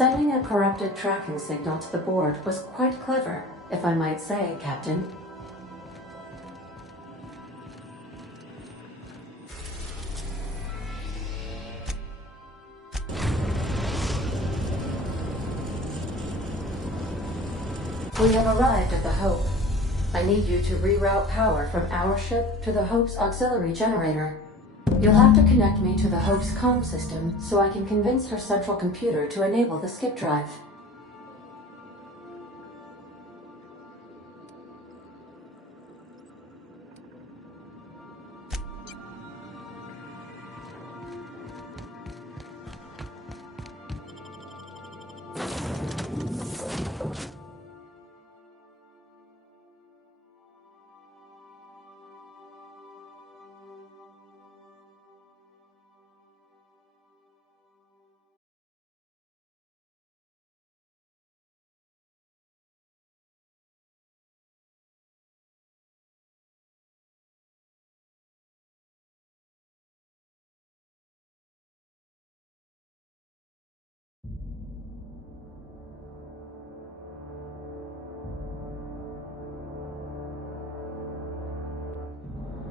Sending a corrupted tracking signal to the board was quite clever, if I might say, Captain. We have arrived at the Hope. I need you to reroute power from our ship to the Hope's auxiliary generator. You'll have to connect me to the Hope's comm system so I can convince her central computer to enable the skip drive.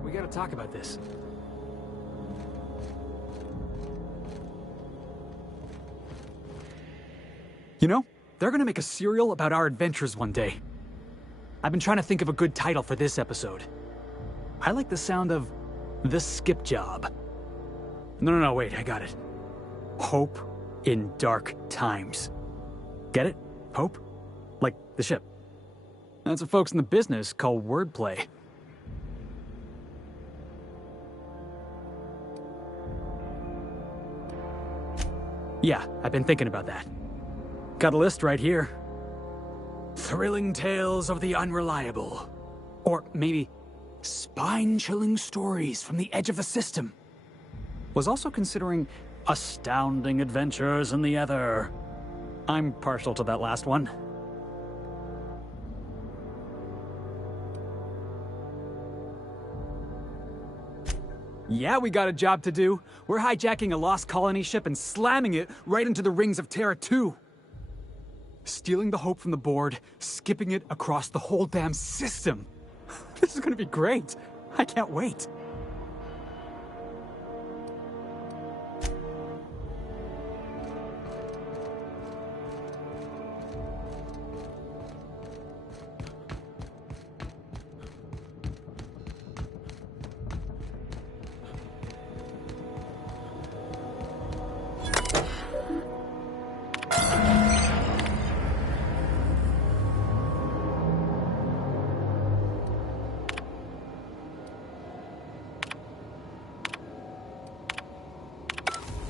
We gotta talk about this. You know, they're gonna make a serial about our adventures one day. I've been trying to think of a good title for this episode. I like the sound of The Skip Job. No, wait, I got it. Hope in Dark Times. Get it? Hope? Like the ship. That's what folks in the business call wordplay. Yeah, I've been thinking about that. Got a list right here. Thrilling tales of the unreliable. Or maybe spine-chilling stories from the edge of the system. Was also considering astounding adventures in the ether. I'm partial to that last one. Yeah, we got a job to do. We're hijacking a lost colony ship and slamming it right into the rings of Terra 2. Stealing the Hope from the board, skipping it across the whole damn system. This is gonna be great. I can't wait.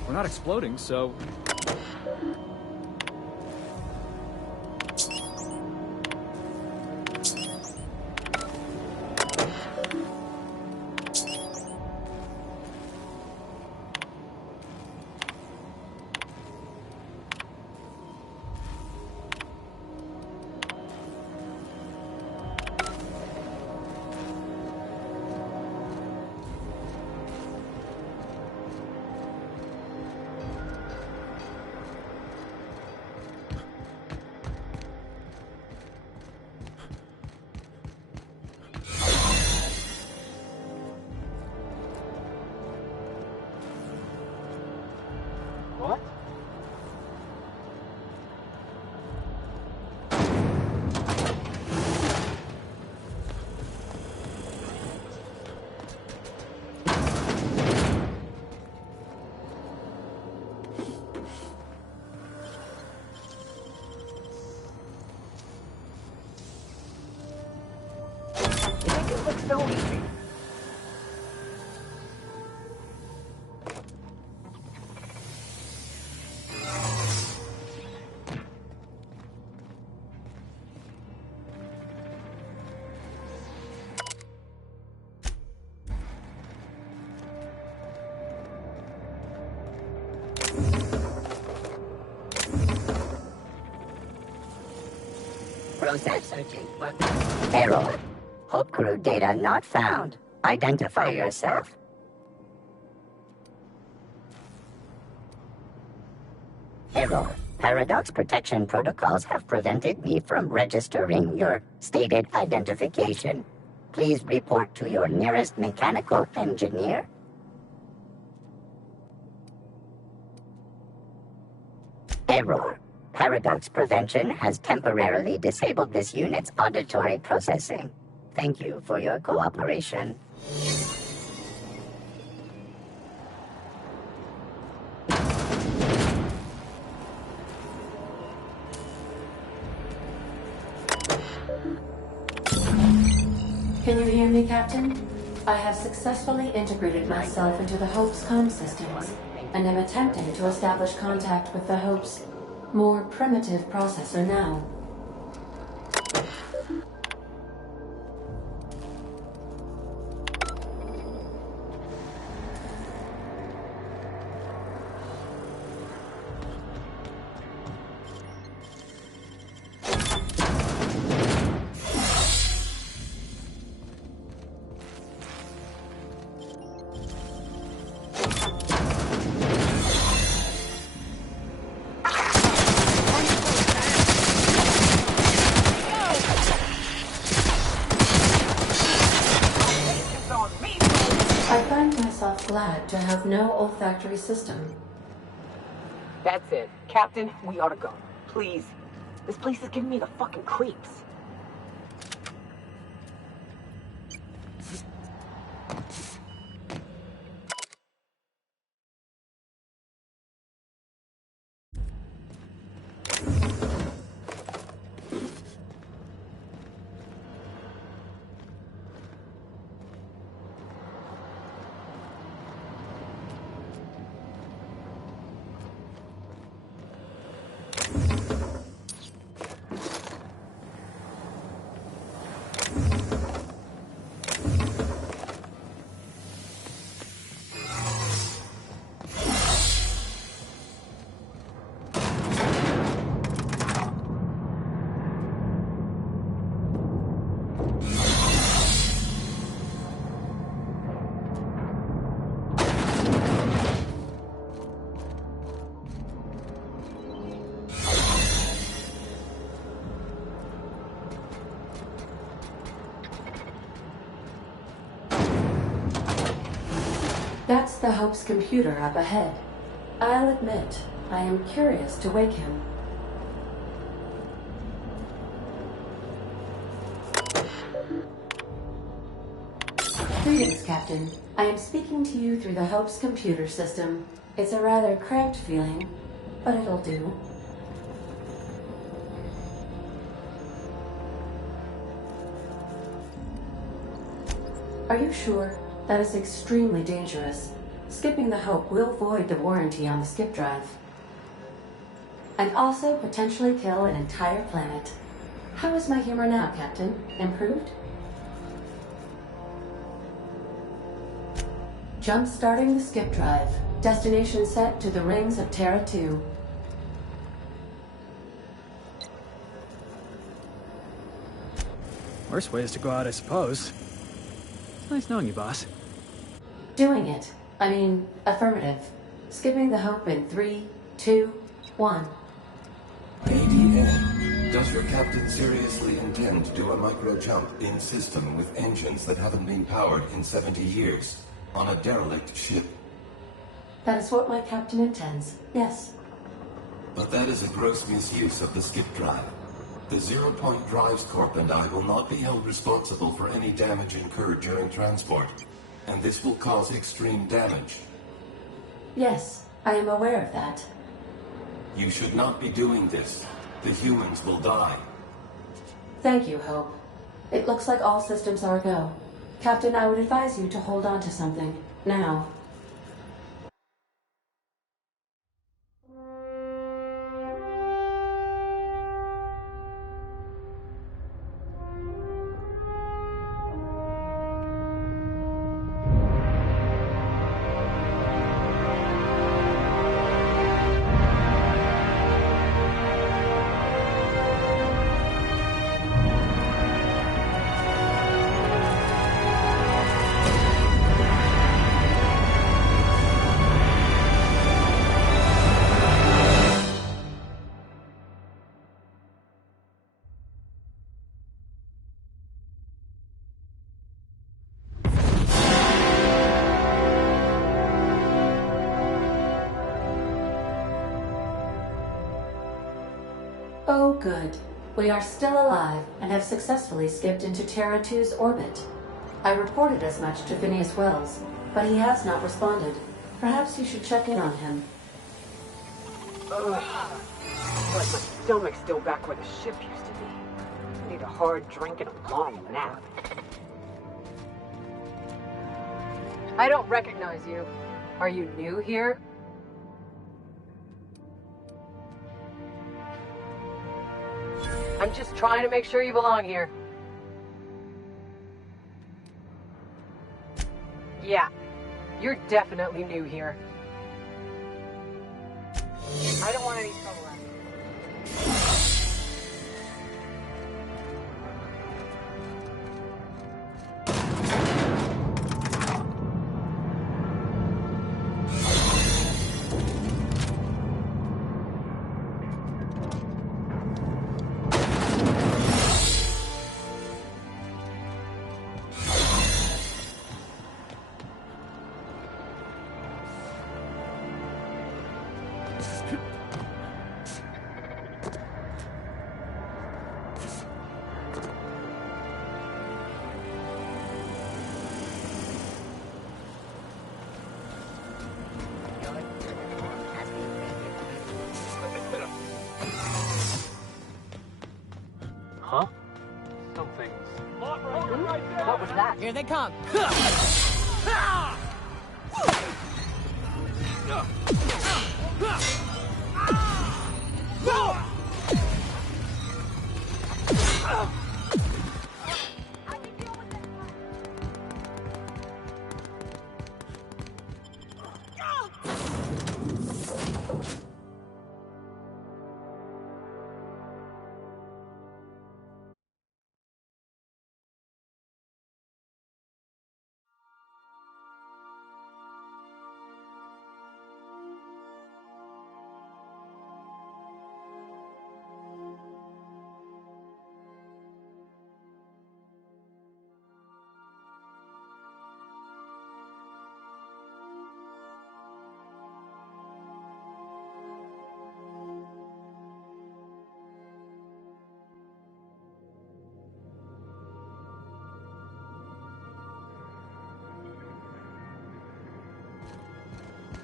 We're not exploding, so... What? You make it look so easy. Process searching. Error. Hope crew data not found. Identify yourself. Error. Paradox protection protocols have prevented me from registering your stated identification. Please report to your nearest mechanical engineer. Error. Paradox Prevention has temporarily disabled this unit's auditory processing. Thank you for your cooperation. Can you hear me, Captain? I have successfully integrated myself into the Hope's comm systems, and am attempting to establish contact with the Hope's more primitive processor now. Glad to have no olfactory system. That's it. Captain, we ought to go. Please. This place is giving me the fucking creeps. That's the Hope's computer up ahead. I'll admit, I am curious to wake him. Greetings, Captain. I am speaking to you through the Hope's computer system. It's a rather cramped feeling, but it'll do. Are you sure? That is extremely dangerous. Skipping the Hope will void the warranty on the skip drive. And also potentially kill an entire planet. How is my humor now, Captain? Improved? Jump-starting the skip drive. Destination set to the rings of Terra 2. Worst way is to go out, I suppose. It's nice knowing you, boss. Doing it. I mean, affirmative. Skipping the Hope in 3, 2, 1. ADN, does your captain seriously intend to do a micro-jump in system with engines that haven't been powered in 70 years on a derelict ship? That is what my captain intends, yes. But that is a gross misuse of the skip drive. The Zero Point Drives Corp and I will not be held responsible for any damage incurred during transport, and this will cause extreme damage. Yes, I am aware of that. You should not be doing this. The humans will die. Thank you, Hope. It looks like all systems are go. Captain, I would advise you to hold on to something. Now. Oh, good. We are still alive and have successfully skipped into Terra 2's orbit. I reported as much to Phineas Wells, but he has not responded. Perhaps you should check in on him. Ugh. Like my stomach's still back where the ship used to be. I need a hard drink and a long nap. I don't recognize you. Are you new here? I'm just trying to make sure you belong here. Yeah, you're definitely new here. I don't want any trouble out here. Huh? Something's... What was that? Here they come.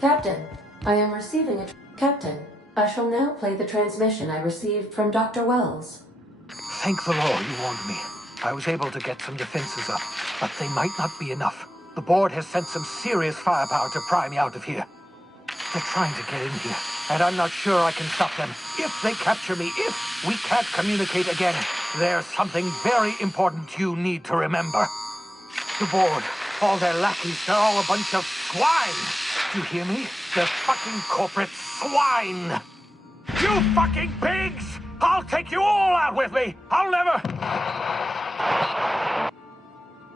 Captain, I am receiving a... Captain, I shall now play the transmission I received from Dr. Wells. Thank the Lord you warned me. I was able to get some defenses up, but they might not be enough. The board has sent some serious firepower to pry me out of here. They're trying to get in here, and I'm not sure I can stop them. If they capture me, if we can't communicate again, there's something very important you need to remember. The board, all their lackeys, they're all a bunch of swine. Do you hear me? They're fucking corporate swine. You fucking pigs! I'll take you all out with me! I'll never...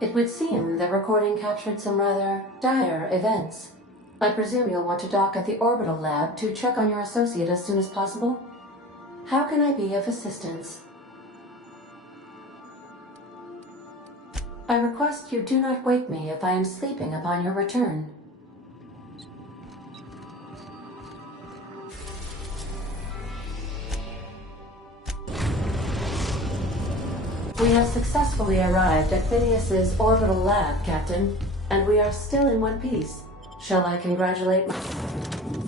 It would seem the recording captured some rather dire events. I presume you'll want to dock at the orbital lab to check on your associate as soon as possible. How can I be of assistance? I request you do not wake me if I am sleeping upon your return. We have successfully arrived at Phineas's orbital lab, Captain, and we are still in one piece. Shall I congratulate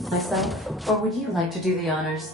myself, or would you like to do the honors?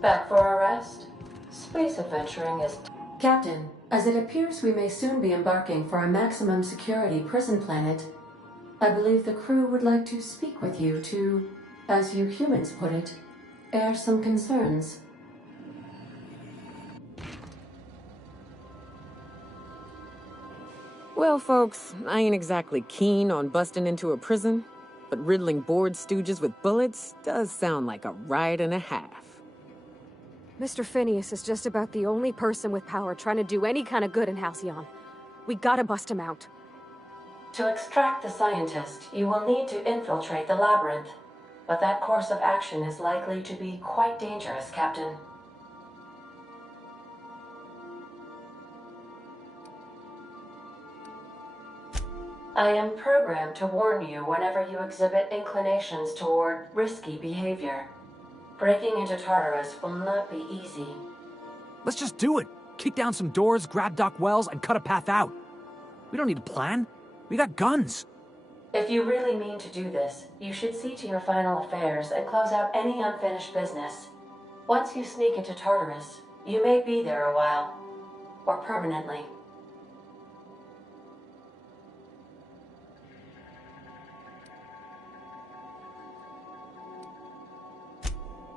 Back for a rest? Space adventuring is... Captain, as it appears we may soon be embarking for a maximum security prison planet, I believe the crew would like to speak with you to, as you humans put it, air some concerns. Well, folks, I ain't exactly keen on busting into a prison, but riddling bored stooges with bullets does sound like a ride and a half. Mr. Phineas is just about the only person with power trying to do any kind of good in Halcyon. We gotta bust him out. To extract the scientist, you will need to infiltrate the labyrinth. But that course of action is likely to be quite dangerous, Captain. I am programmed to warn you whenever you exhibit inclinations toward risky behavior. Breaking into Tartarus will not be easy. Let's just do it. Kick down some doors, grab Doc Wells, and cut a path out. We don't need a plan. We got guns. If you really mean to do this, you should see to your final affairs and close out any unfinished business. Once you sneak into Tartarus, you may be there a while. Or permanently.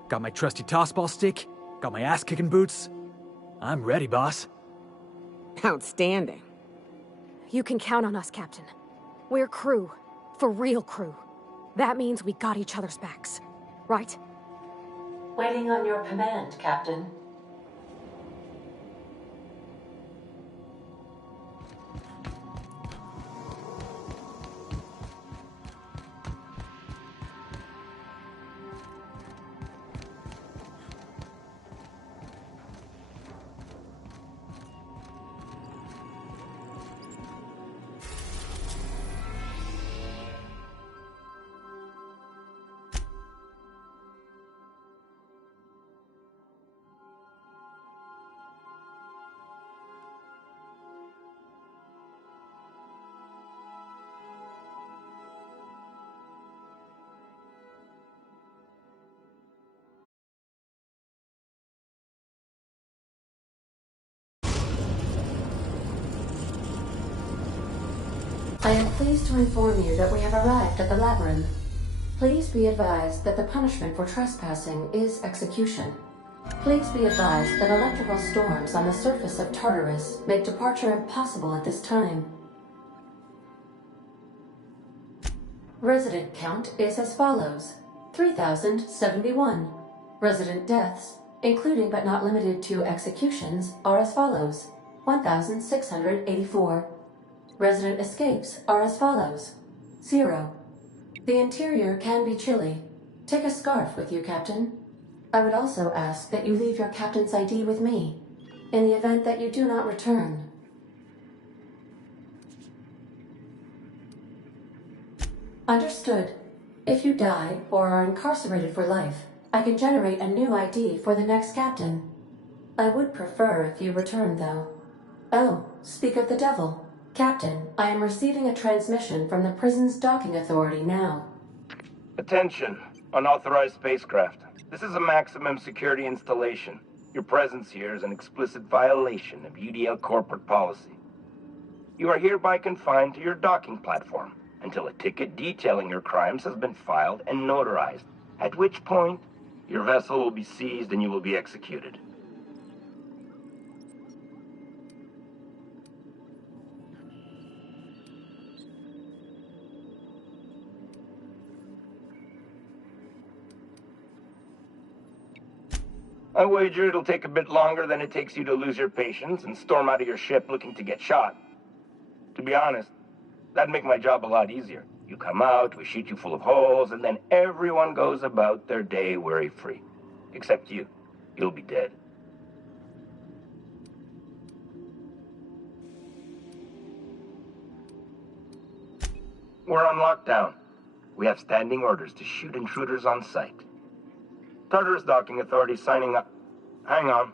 Got my trusty tossball stick, got my ass-kicking boots. I'm ready, boss. Outstanding. You can count on us, Captain. We're crew. For real crew. That means we got each other's backs. Right? Waiting on your command, Captain. I am pleased to inform you that we have arrived at the labyrinth. Please be advised that the punishment for trespassing is execution. Please be advised that electrical storms on the surface of Tartarus make departure impossible at this time. Resident count is as follows: 3,071. Resident deaths, including but not limited to executions, are as follows: 1,684. Resident escapes are as follows: 0. The interior can be chilly. Take a scarf with you, Captain. I would also ask that you leave your captain's ID with me, in the event that you do not return. Understood. If you die or are incarcerated for life, I can generate a new ID for the next captain. I would prefer if you return, though. Oh, speak of the devil. Captain, I am receiving a transmission from the prison's docking authority now. Attention, unauthorized spacecraft. This is a maximum security installation. Your presence here is an explicit violation of UDL corporate policy. You are hereby confined to your docking platform until a ticket detailing your crimes has been filed and notarized, at which point your vessel will be seized and you will be executed. I wager it'll take a bit longer than it takes you to lose your patience and storm out of your ship looking to get shot. To be honest, that'd make my job a lot easier. You come out, we shoot you full of holes, and then everyone goes about their day worry-free. Except you. You'll be dead. We're on lockdown. We have standing orders to shoot intruders on sight. Tartarus Docking Authority signing up. Hang on.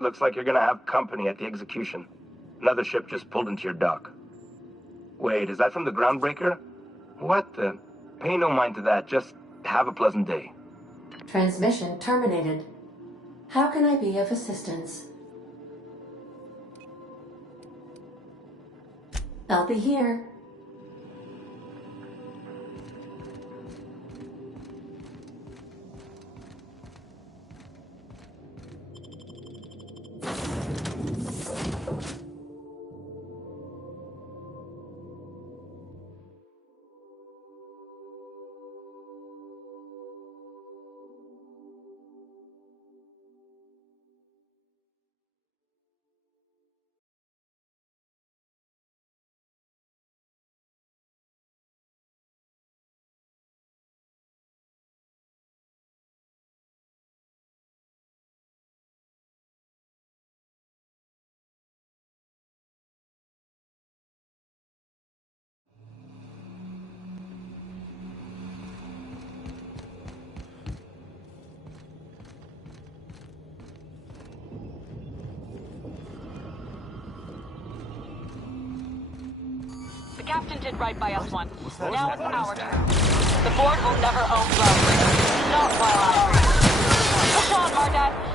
Looks like you're gonna have company at the execution. Another ship just pulled into your dock. Wait, is that from the Groundbreaker? What the? Pay no mind to that. Just have a pleasant day. Transmission terminated. How can I be of assistance? I'll be here. The captain did right by us once. Now it's our turn. The board will never own Rome. Not while I'm free. Push on, Mardat.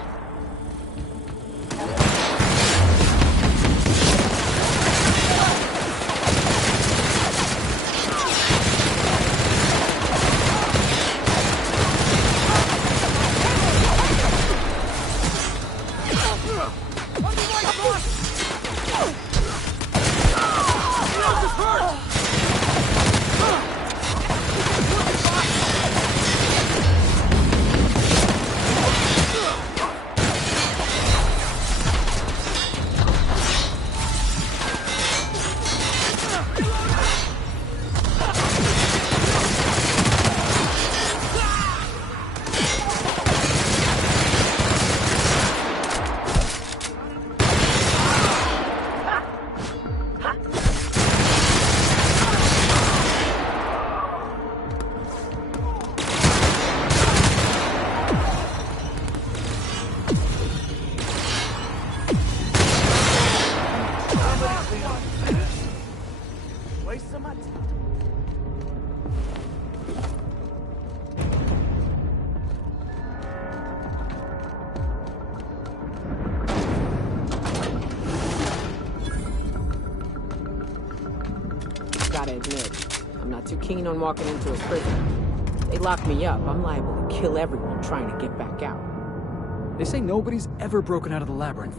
Gotta admit, I'm not too keen on walking into a prison. They lock me up, I'm liable to kill everyone trying to get back out. They say nobody's ever broken out of the labyrinth.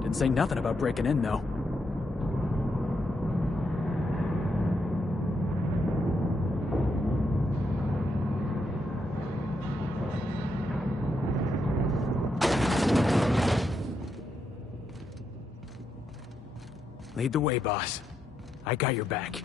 Didn't say nothing about breaking in, though. Lead the way, boss. I got your back.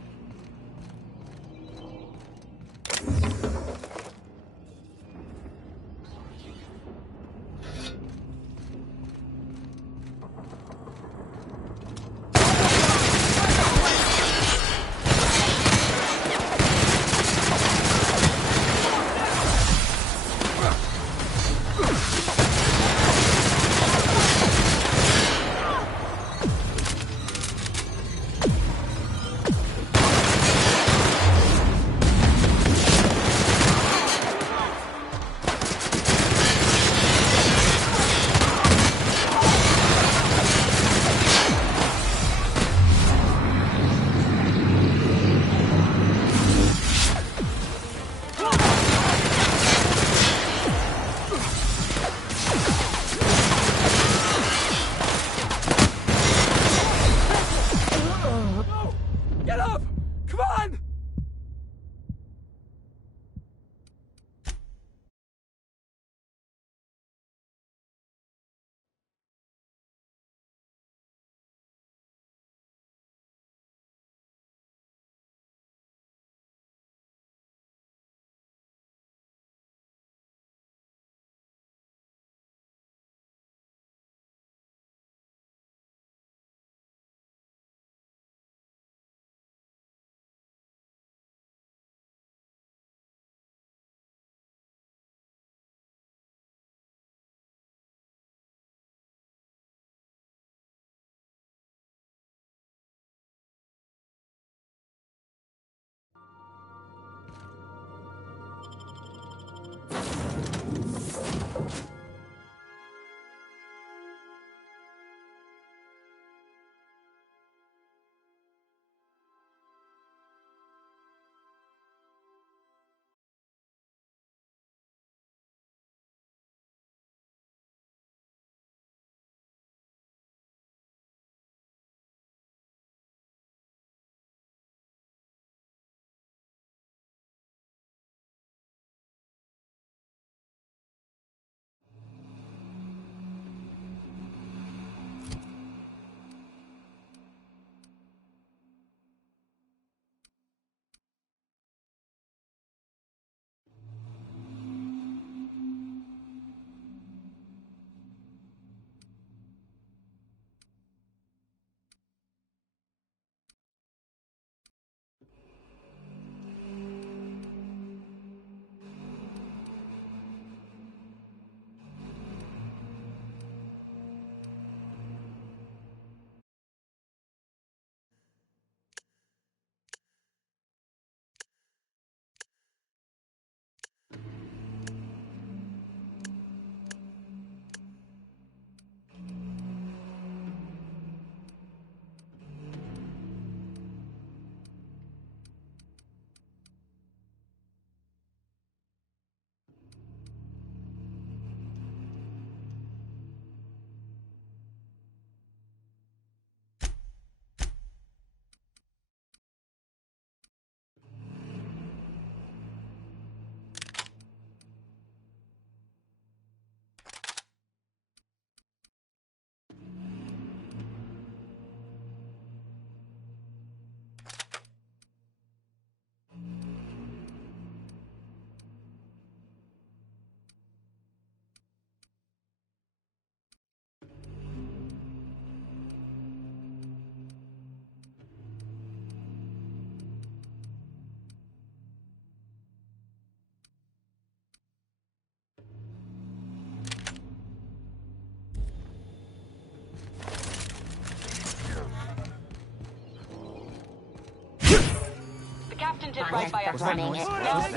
did right by us. Now it's ours.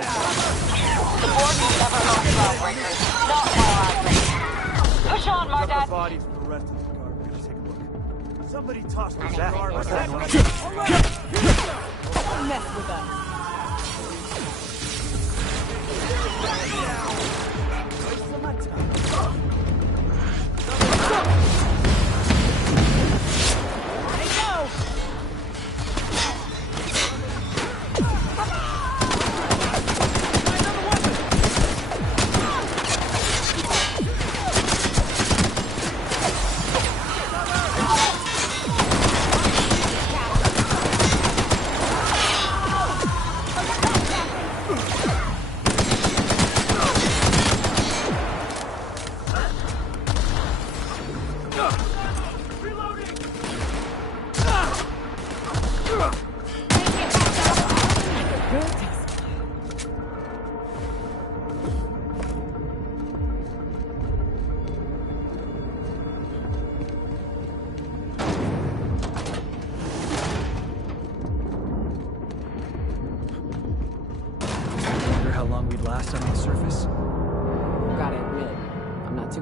The board will never own Groundbreakers. Not while I live. Push on, Mardad. Bodies for the rest of the garbage. Take a look. Somebody tossed me that. Don't mess with us.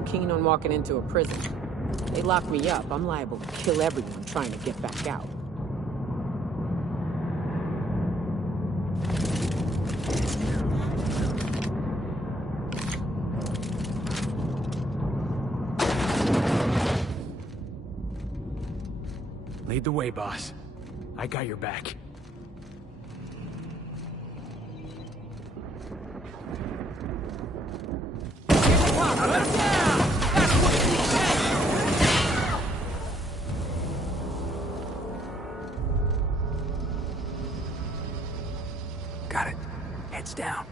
Keen on walking into a prison. They lock me up, I'm liable to kill everyone trying to get back out. Lead the way, boss. I got your back. Got it. Heads down.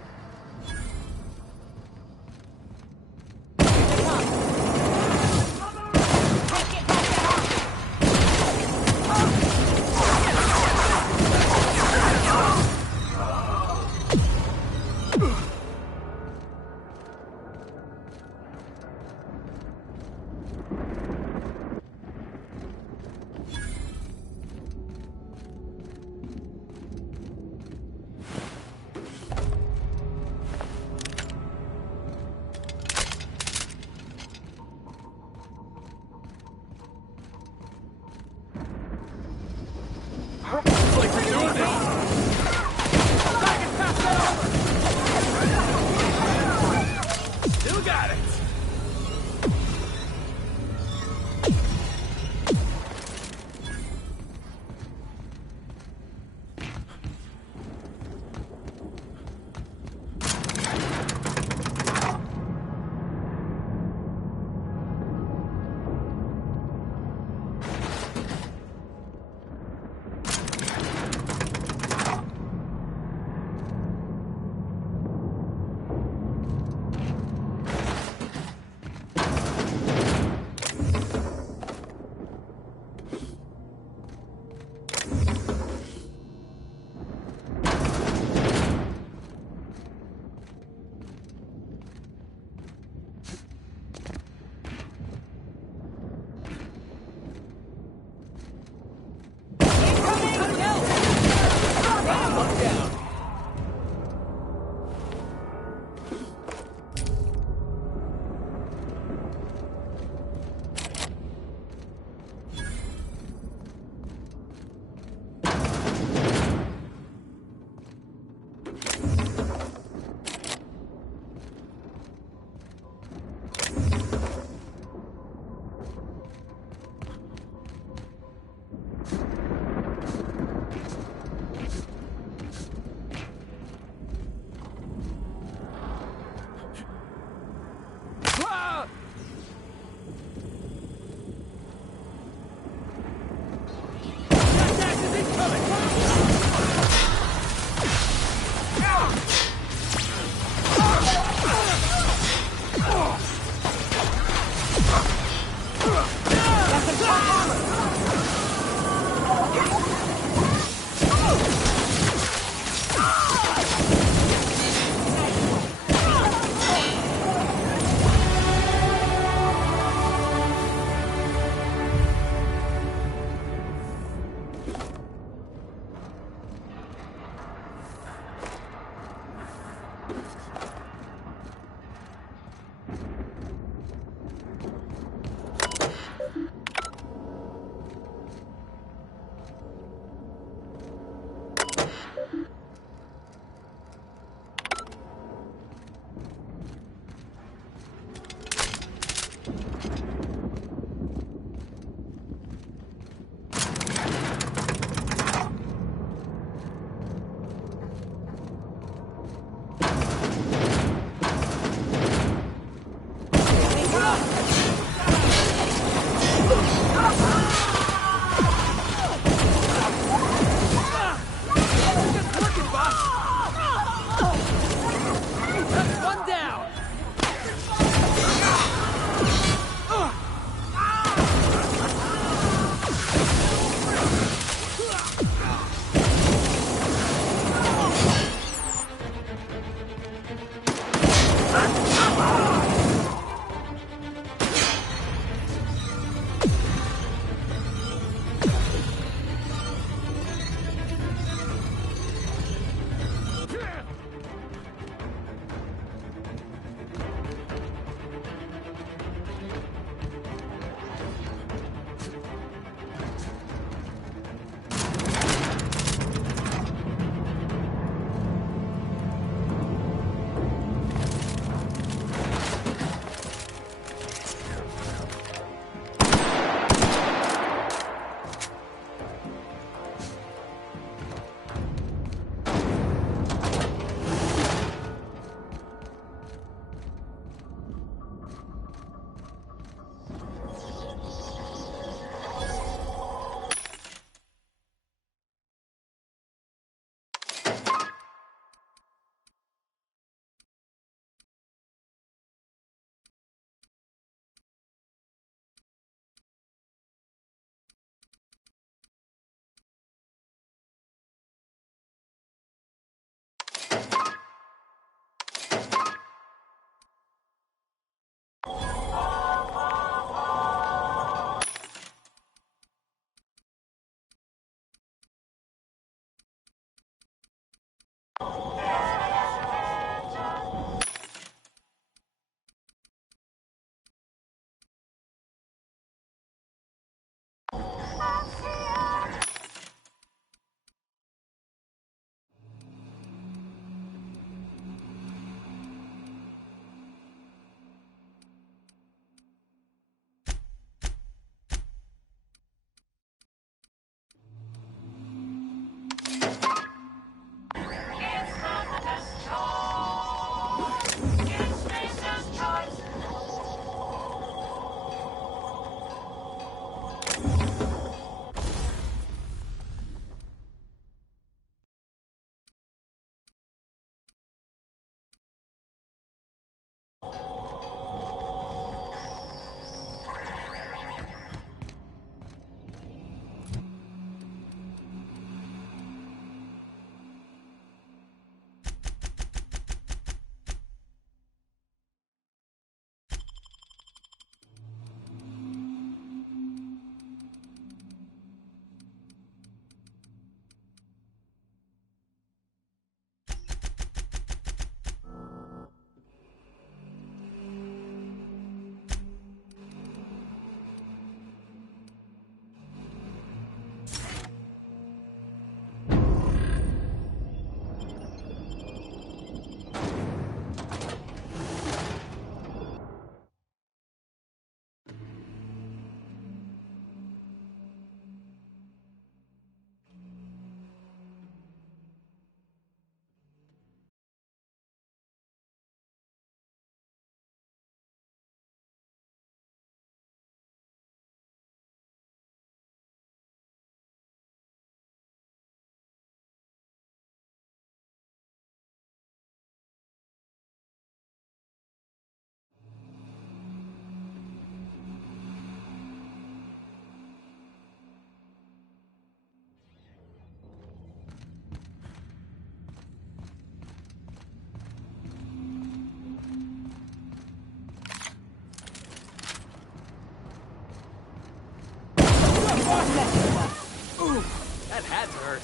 Ooh, that had to hurt.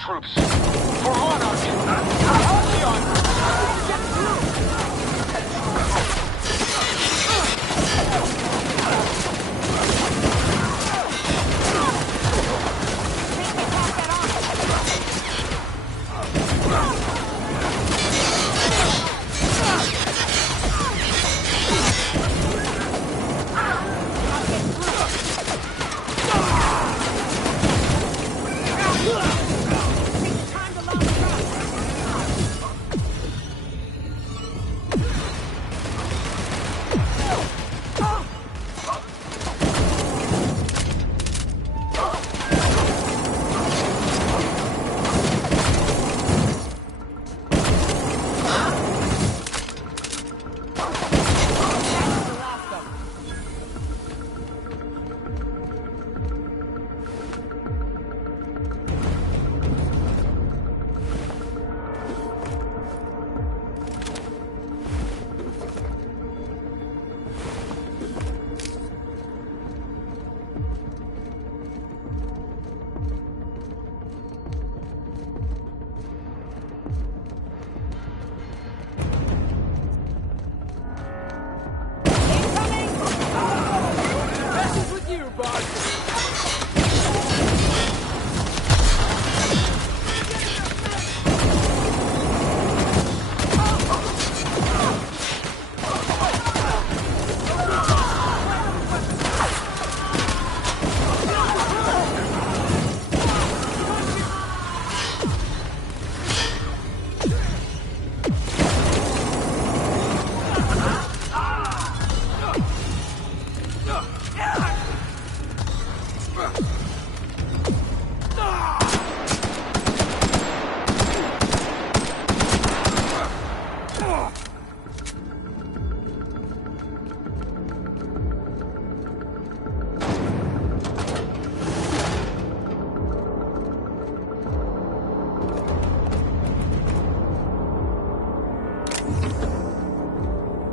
troops. For Monarch! Halcyon!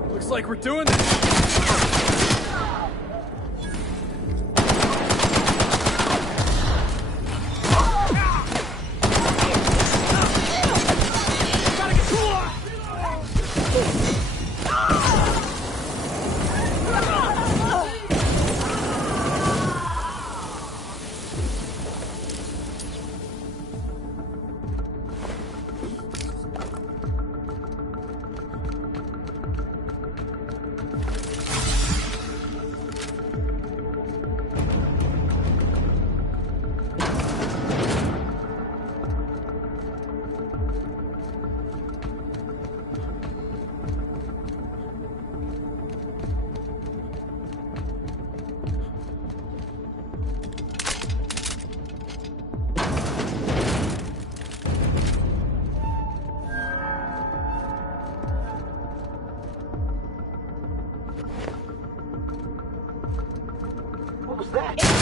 Looks like we're doing this. What was that?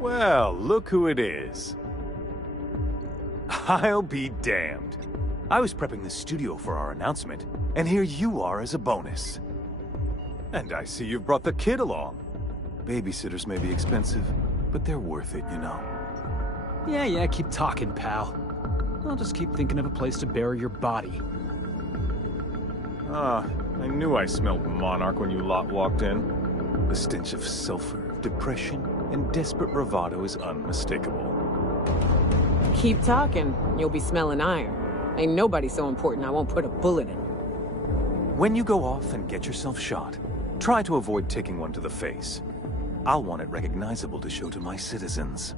Well, look who it is. I'll be damned. I was prepping the studio for our announcement, and here you are as a bonus. And I see you've brought the kid along. Babysitters may be expensive, but they're worth it, you know. Yeah, keep talking, pal. I'll just keep thinking of a place to bury your body. Ah, I knew I smelled Monarch when you lot walked in. The stench of sulfur, depression, and desperate bravado is unmistakable. Keep talking, you'll be smelling iron. Ain't nobody so important I won't put a bullet in. When you go off and get yourself shot, Try to avoid taking one to the face. I'll want it recognizable to show to my citizens.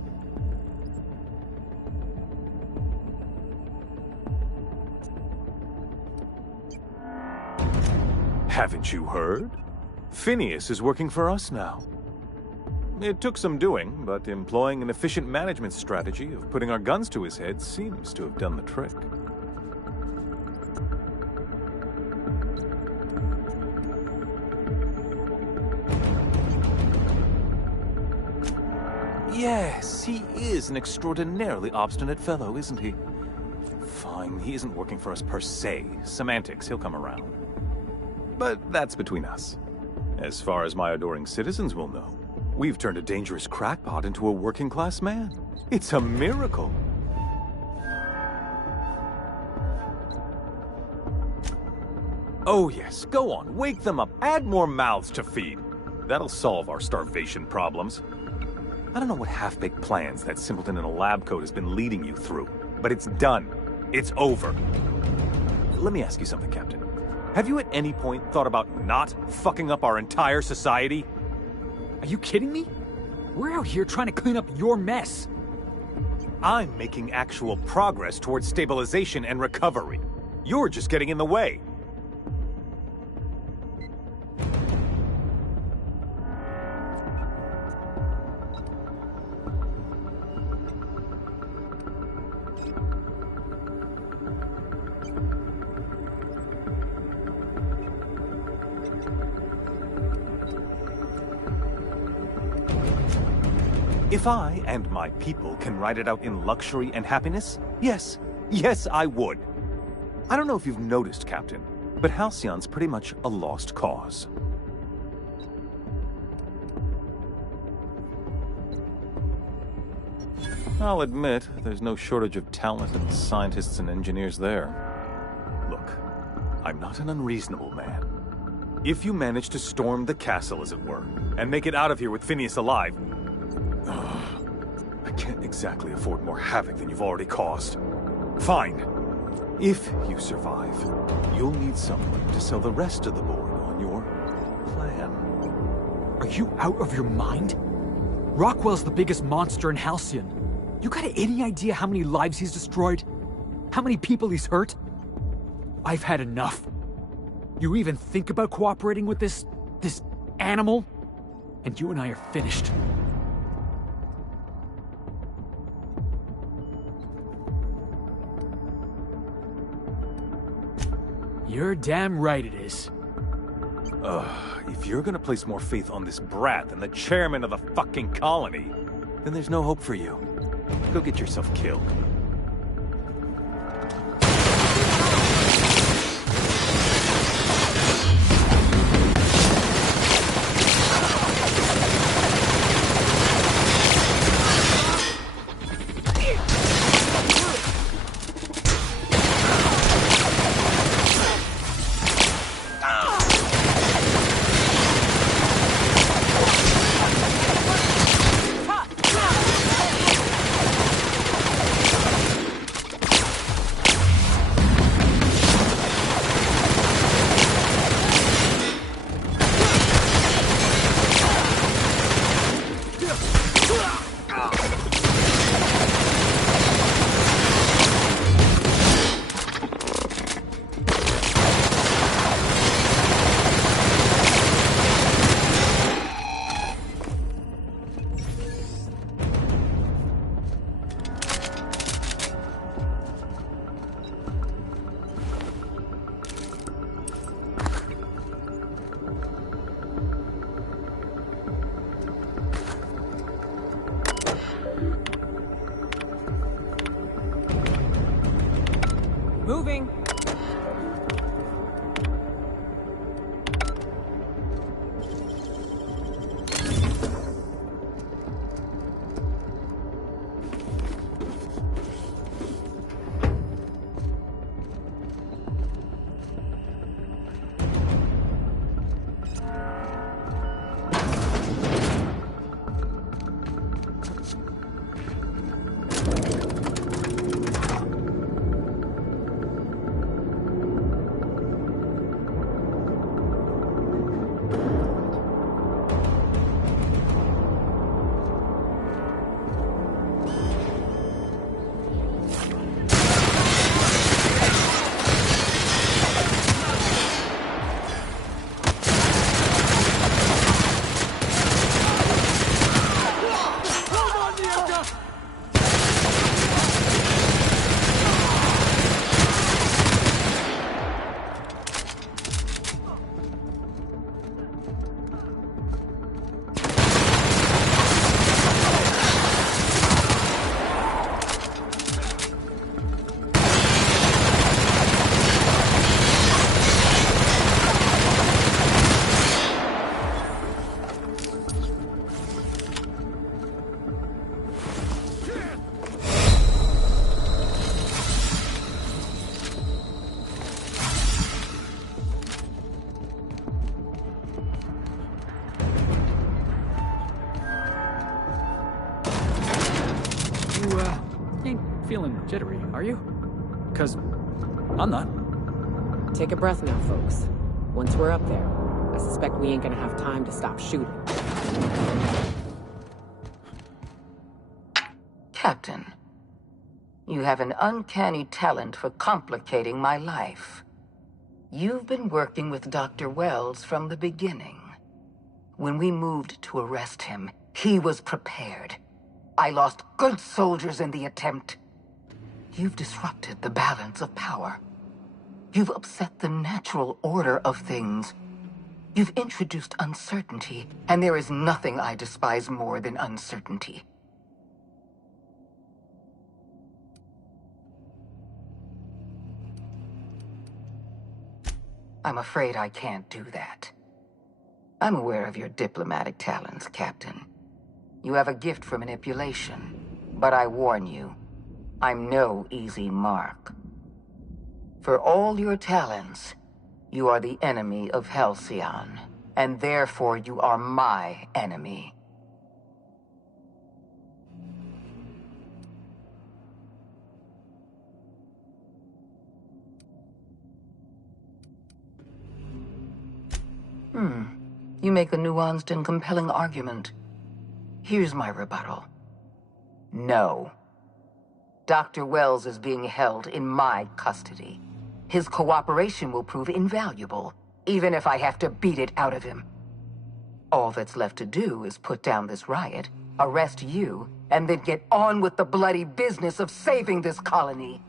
Haven't you heard? Phineas is working for us now. It took some doing, but employing an efficient management strategy of putting our guns to his head seems to have done the trick. Yes, he is an extraordinarily obstinate fellow, isn't he? Fine, he isn't working for us per se. Semantics, he'll come around. But that's between us. As far as my adoring citizens will know, we've turned a dangerous crackpot into a working-class man. It's a miracle. Oh yes, go on, wake them up, add more mouths to feed. That'll solve our starvation problems. I don't know what half-baked plans that simpleton in a lab coat has been leading you through, but it's done. It's over. Let me ask you something, Captain. Have you at any point thought about not fucking up our entire society? Are you kidding me? We're out here trying to clean up your mess. I'm making actual progress towards stabilization and recovery. You're just getting in the way. If I and my people can ride it out in luxury and happiness, yes, I would. I don't know if you've noticed, Captain, but Halcyon's pretty much a lost cause. I'll admit, there's no shortage of talented scientists and engineers there. Look, I'm not an unreasonable man. If you manage to storm the castle, as it were, and make it out of here with Phineas alive, I can't exactly afford more havoc than you've already caused. Fine. If you survive, you'll need someone to sell the rest of the board on your plan. Are you out of your mind? Rockwell's the biggest monster in Halcyon. You got any idea how many lives he's destroyed? How many people he's hurt? I've had enough. You even think about cooperating with this animal? And you and I are finished. You're damn right it is. If you're gonna place more faith on this brat than the chairman of the fucking colony, then there's no hope for you. Go get yourself killed. Moving. You, ain't feeling jittery, are you? 'Cause I'm not. Take a breath now, folks. Once we're up there, I suspect we ain't gonna have time to stop shooting. Captain, you have an uncanny talent for complicating my life. You've been working with Dr. Wells from the beginning. When we moved to arrest him, he was prepared. I lost good soldiers in the attempt. You've disrupted the balance of power. You've upset the natural order of things. You've introduced uncertainty, and there is nothing I despise more than uncertainty. I'm afraid I can't do that. I'm aware of your diplomatic talents, Captain. You have a gift for manipulation, but I warn you, I'm no easy mark. For all your talents, you are the enemy of Halcyon, and therefore you are my enemy. You make a nuanced and compelling argument. Here's my rebuttal. No. Dr. Wells is being held in my custody. His cooperation will prove invaluable, even if I have to beat it out of him. All that's left to do is put down this riot, arrest you, and then get on with the bloody business of saving this colony.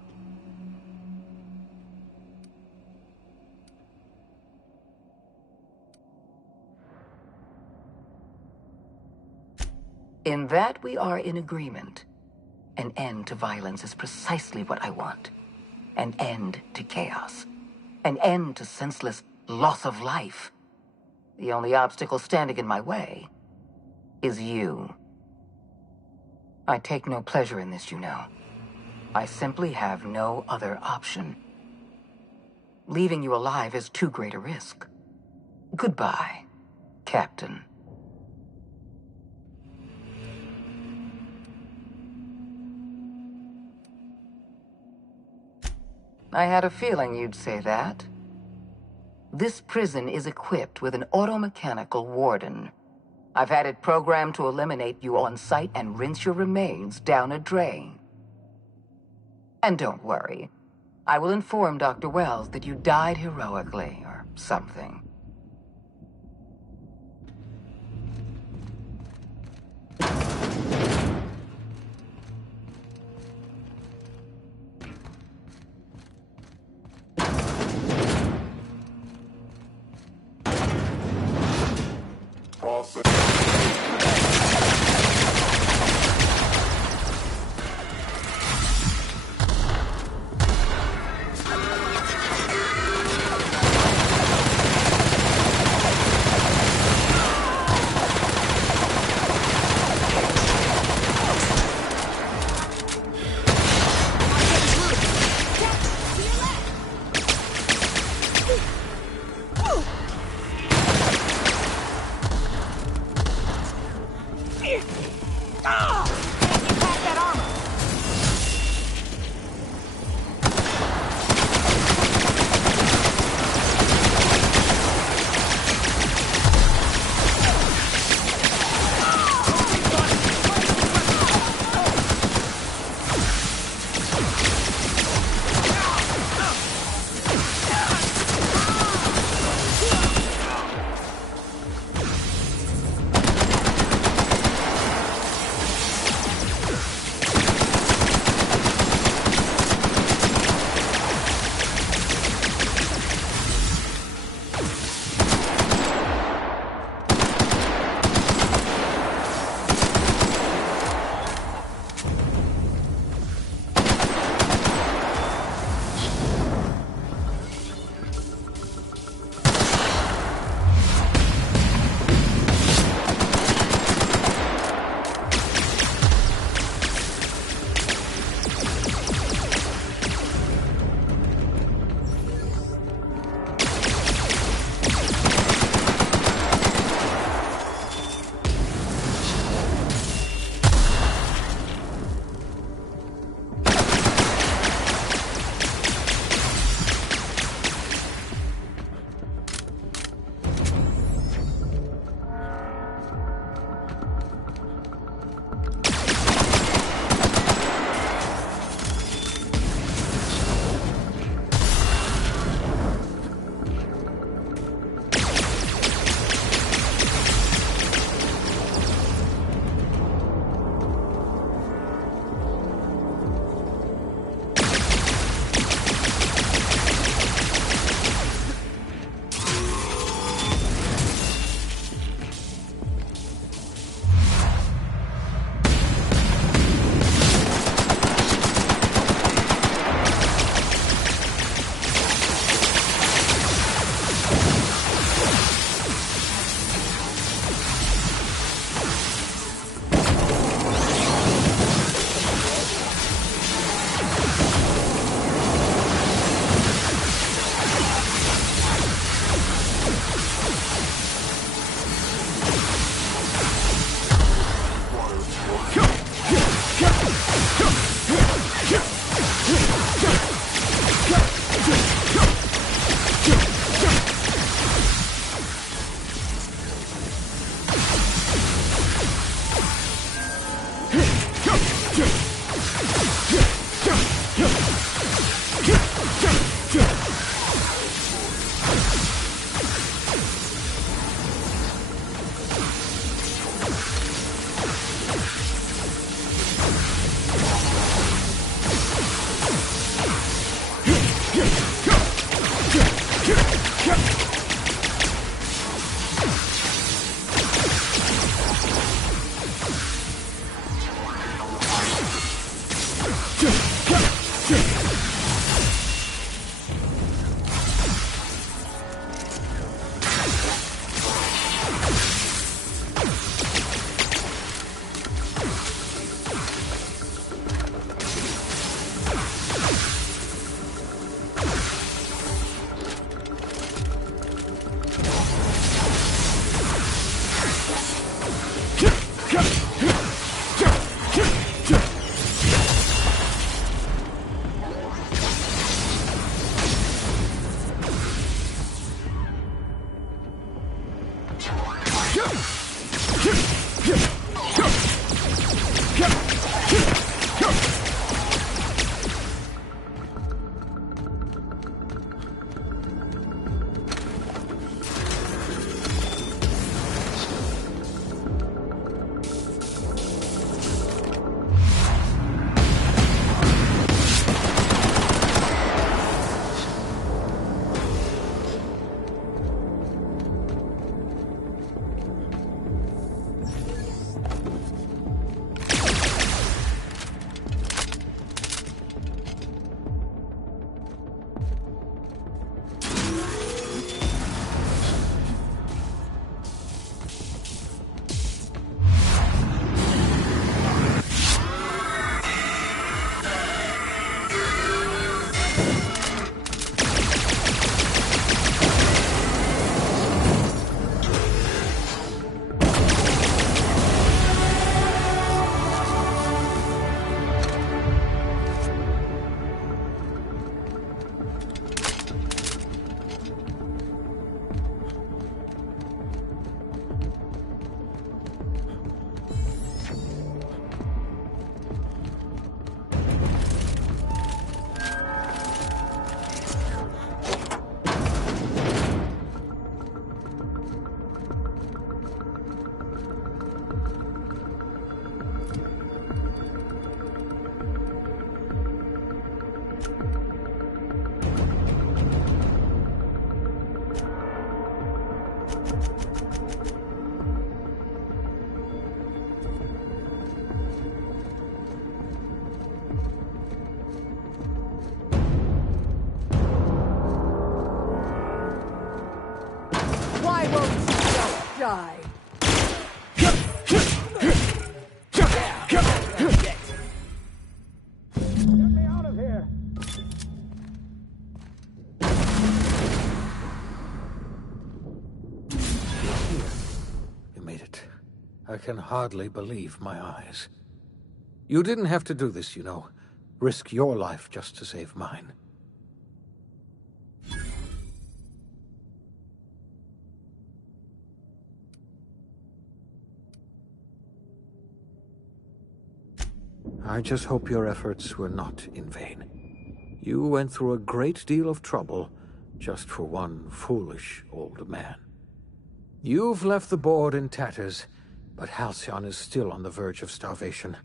In that we are in agreement. An end to violence is precisely what I want. An end to chaos. An end to senseless loss of life. The only obstacle standing in my way is you. I take no pleasure in this, you know. I simply have no other option. Leaving you alive is too great a risk. Goodbye, Captain. I had a feeling you'd say that. This prison is equipped with an automechanical warden. I've had it programmed to eliminate you on sight and rinse your remains down a drain. And don't worry. I will inform Dr. Wells that you died heroically, or something. Die. Get me out of here! You made it. I can hardly believe my eyes. You didn't have to do this, you know. Risk your life just to save mine. I just hope your efforts were not in vain. You went through a great deal of trouble just for one foolish old man. You've left the board in tatters, but Halcyon is still on the verge of starvation.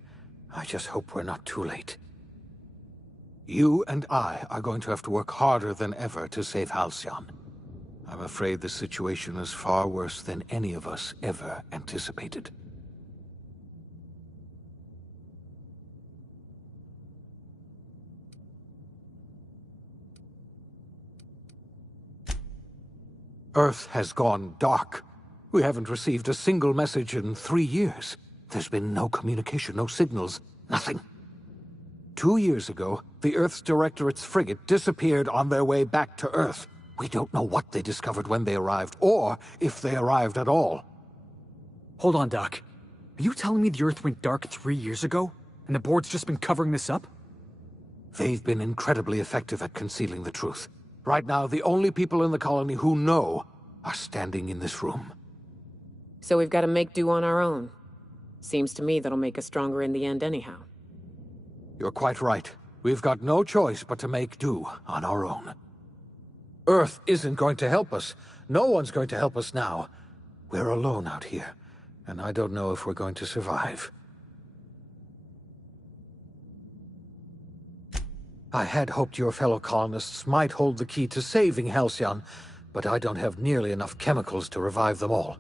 I just hope we're not too late. You and I are going to have to work harder than ever to save Halcyon. I'm afraid the situation is far worse than any of us ever anticipated. Earth has gone dark. We haven't received a single message in 3 years. There's been no communication, no signals, nothing. 2 years ago, the Earth's Directorate's frigate disappeared on their way back to Earth. We don't know what they discovered when they arrived, or if they arrived at all. Hold on, Doc. Are you telling me the Earth went dark 3 years ago, and the board's just been covering this up? They've been incredibly effective at concealing the truth. Right now, the only people in the colony who know are standing in this room. So we've got to make do on our own. Seems to me that'll make us stronger in the end anyhow. You're quite right. We've got no choice but to make do on our own. Earth isn't going to help us. No one's going to help us now. We're alone out here, and I don't know if we're going to survive. I had hoped your fellow colonists might hold the key to saving Halcyon, but I don't have nearly enough chemicals to revive them all.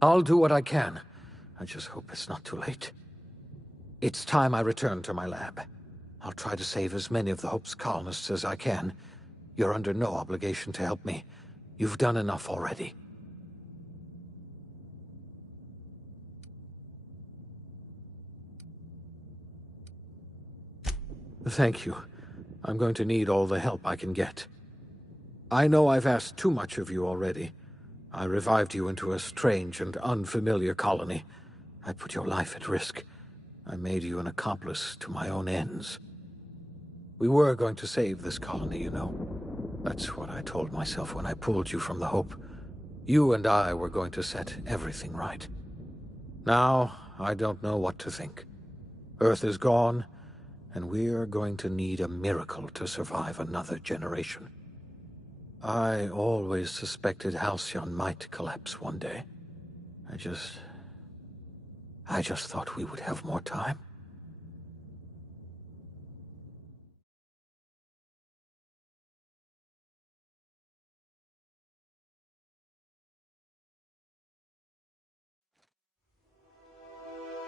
I'll do what I can. I just hope it's not too late. It's time I return to my lab. I'll try to save as many of the Hope's colonists as I can. You're under no obligation to help me. You've done enough already. Thank you. I'm going to need all the help I can get. I know I've asked too much of you already. I revived you into a strange and unfamiliar colony. I put your life at risk. I made you an accomplice to my own ends. We were going to save this colony, you know. That's what I told myself when I pulled you from the Hope. You and I were going to set everything right. Now, I don't know what to think. Earth is gone, and we're going to need a miracle to survive another generation. I always suspected Halcyon might collapse one day. I just thought we would have more time.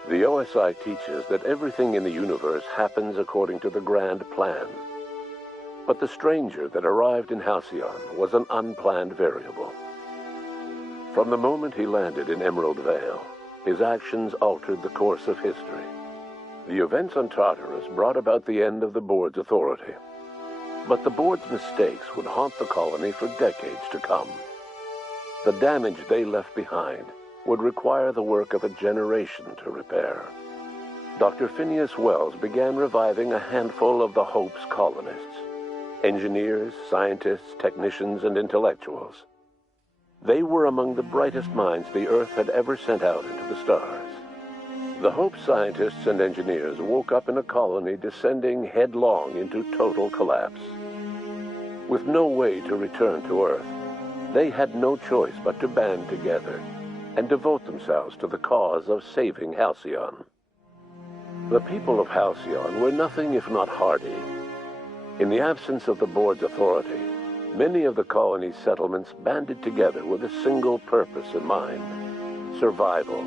The OSI teaches that everything in the universe happens according to the grand plan. But the stranger that arrived in Halcyon was an unplanned variable. From the moment he landed in Emerald Vale, his actions altered the course of history. The events on Tartarus brought about the end of the Board's authority. But the Board's mistakes would haunt the colony for decades to come. The damage they left behind would require the work of a generation to repair. Dr. Phineas Wells began reviving a handful of the Hope's colonists. Engineers, scientists, technicians, and intellectuals. They were among the brightest minds the Earth had ever sent out into the stars. The Hope scientists and engineers woke up in a colony descending headlong into total collapse. With no way to return to Earth, they had no choice but to band together and devote themselves to the cause of saving Halcyon. The people of Halcyon were nothing if not hardy. In the absence of the Board's authority, many of the colony's settlements banded together with a single purpose in mind: survival.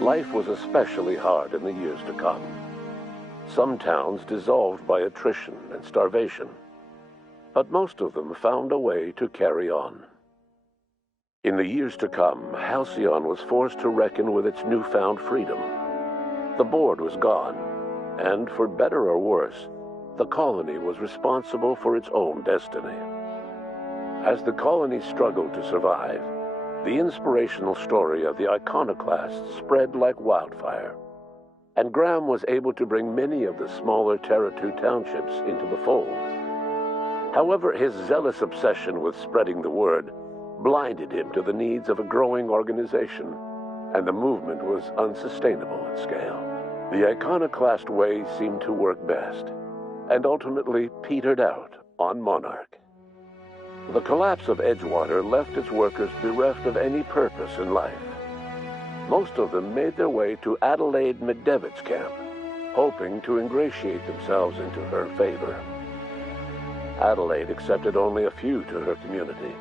Life was especially hard in the years to come. Some towns dissolved by attrition and starvation, but most of them found a way to carry on. In the years to come, Halcyon was forced to reckon with its newfound freedom. The Board was gone, and for better or worse, the colony was responsible for its own destiny. As the colony struggled to survive, the inspirational story of the Iconoclasts spread like wildfire, and Graham was able to bring many of the smaller Terra 2 townships into the fold. However, his zealous obsession with spreading the word blinded him to the needs of a growing organization, and the movement was unsustainable at scale. The Iconoclast way seemed to work best, and ultimately petered out on Monarch. The collapse of Edgewater left its workers bereft of any purpose in life. Most of them made their way to Adelaide McDevitt's camp, hoping to ingratiate themselves into her favor. Adelaide accepted only a few to her community.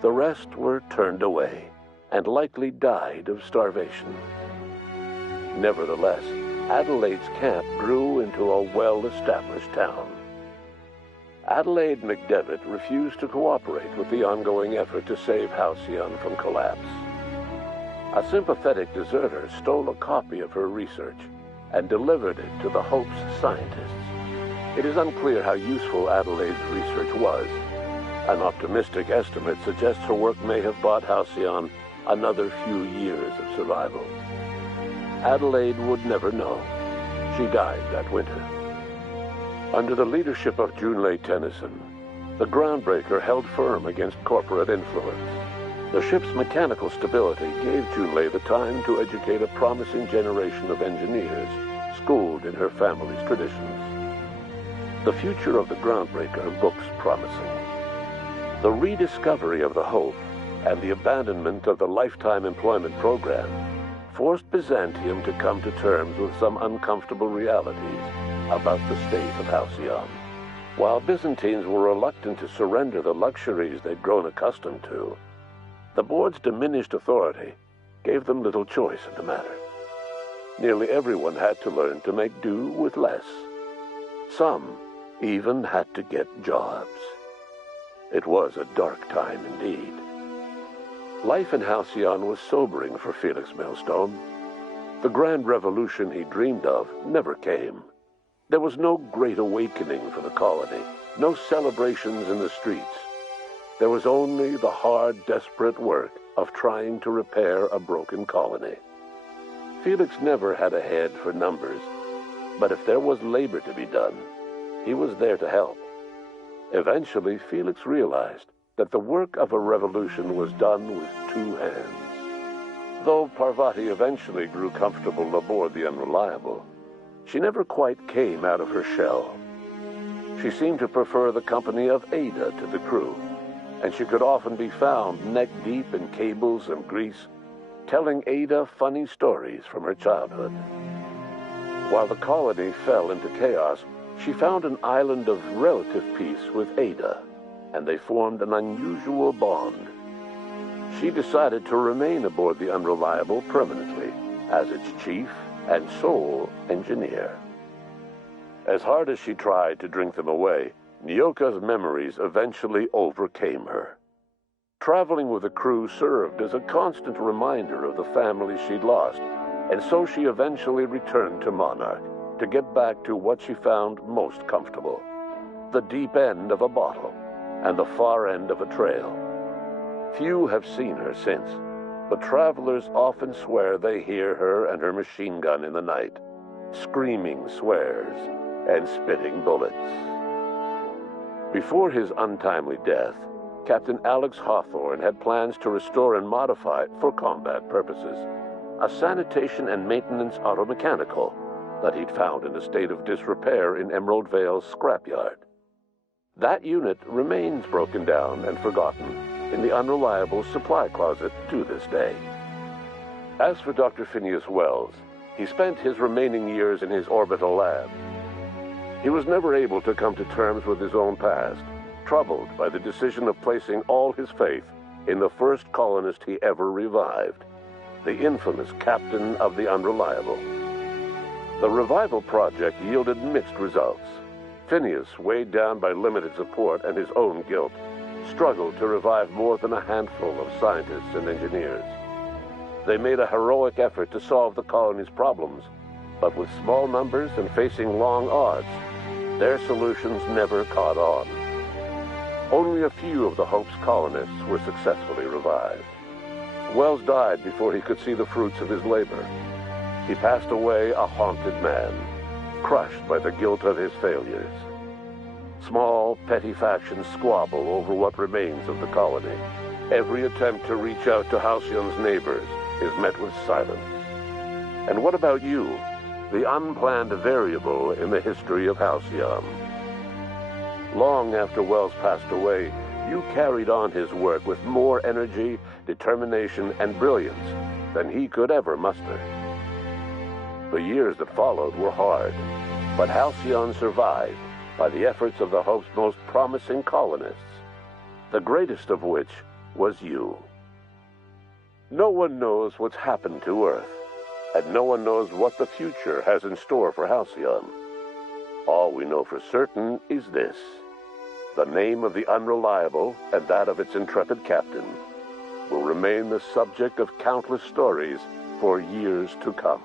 The rest were turned away, and likely died of starvation. Nevertheless, Adelaide's camp grew into a well-established town. Adelaide McDevitt refused to cooperate with the ongoing effort to save Halcyon from collapse. A sympathetic deserter stole a copy of her research and delivered it to the Hope's scientists. It is unclear how useful Adelaide's research was. An optimistic estimate suggests her work may have bought Halcyon another few years of survival. Adelaide would never know. She died that winter. Under the leadership of Junlei Tennyson, the Groundbreaker held firm against corporate influence. The ship's mechanical stability gave Junlei the time to educate a promising generation of engineers, schooled in her family's traditions. The future of the Groundbreaker looks promising. The rediscovery of the Hope and the abandonment of the lifetime employment program forced Byzantium to come to terms with some uncomfortable realities about the state of Halcyon. While Byzantines were reluctant to surrender the luxuries they'd grown accustomed to, the Board's diminished authority gave them little choice in the matter. Nearly everyone had to learn to make do with less. Some even had to get jobs. It was a dark time indeed. Life in Halcyon was sobering for Felix Millstone. The grand revolution he dreamed of never came. There was no great awakening for the colony, no celebrations in the streets. There was only the hard, desperate work of trying to repair a broken colony. Felix never had a head for numbers, but if there was labor to be done, he was there to help. Eventually, Felix realized that the work of a revolution was done with two hands. Though Parvati eventually grew comfortable aboard the Unreliable, she never quite came out of her shell. She seemed to prefer the company of Ada to the crew, and she could often be found neck-deep in cables and grease, telling Ada funny stories from her childhood. While the colony fell into chaos, she found an island of relative peace with Ada, and they formed an unusual bond. She decided to remain aboard the Unreliable permanently as its chief and sole engineer. As hard as she tried to drink them away, Nyoka's memories eventually overcame her. Traveling with the crew served as a constant reminder of the family she'd lost, and so she eventually returned to Monarch to get back to what she found most comfortable: the deep end of a bottle and the far end of a trail. Few have seen her since, but travelers often swear they hear her and her machine gun in the night, screaming swears and spitting bullets. Before his untimely death, Captain Alex Hawthorne had plans to restore and modify, for combat purposes, a sanitation and maintenance automechanical that he'd found in a state of disrepair in Emerald Vale's scrapyard. That unit remains broken down and forgotten in the Unreliable supply closet to this day. As for Dr. Phineas Wells, he spent his remaining years in his orbital lab. He was never able to come to terms with his own past, troubled by the decision of placing all his faith in the first colonist he ever revived, the infamous captain of the Unreliable. The revival project yielded mixed results. Phineas, weighed down by limited support and his own guilt, struggled to revive more than a handful of scientists and engineers. They made a heroic effort to solve the colony's problems, but with small numbers and facing long odds, their solutions never caught on. Only a few of the Hope's colonists were successfully revived. Wells died before he could see the fruits of his labor. He passed away a haunted man, crushed by the guilt of his failures. Small, petty factions squabble over what remains of the colony. Every attempt to reach out to Halcyon's neighbors is met with silence. And what about you, the unplanned variable in the history of Halcyon? Long after Wells passed away, you carried on his work with more energy, determination, and brilliance than he could ever muster. The years that followed were hard, but Halcyon survived by the efforts of the Hope's most promising colonists, the greatest of which was you. No one knows what's happened to Earth, and no one knows what the future has in store for Halcyon. All we know for certain is this: the name of the Unreliable and that of its intrepid captain will remain the subject of countless stories for years to come.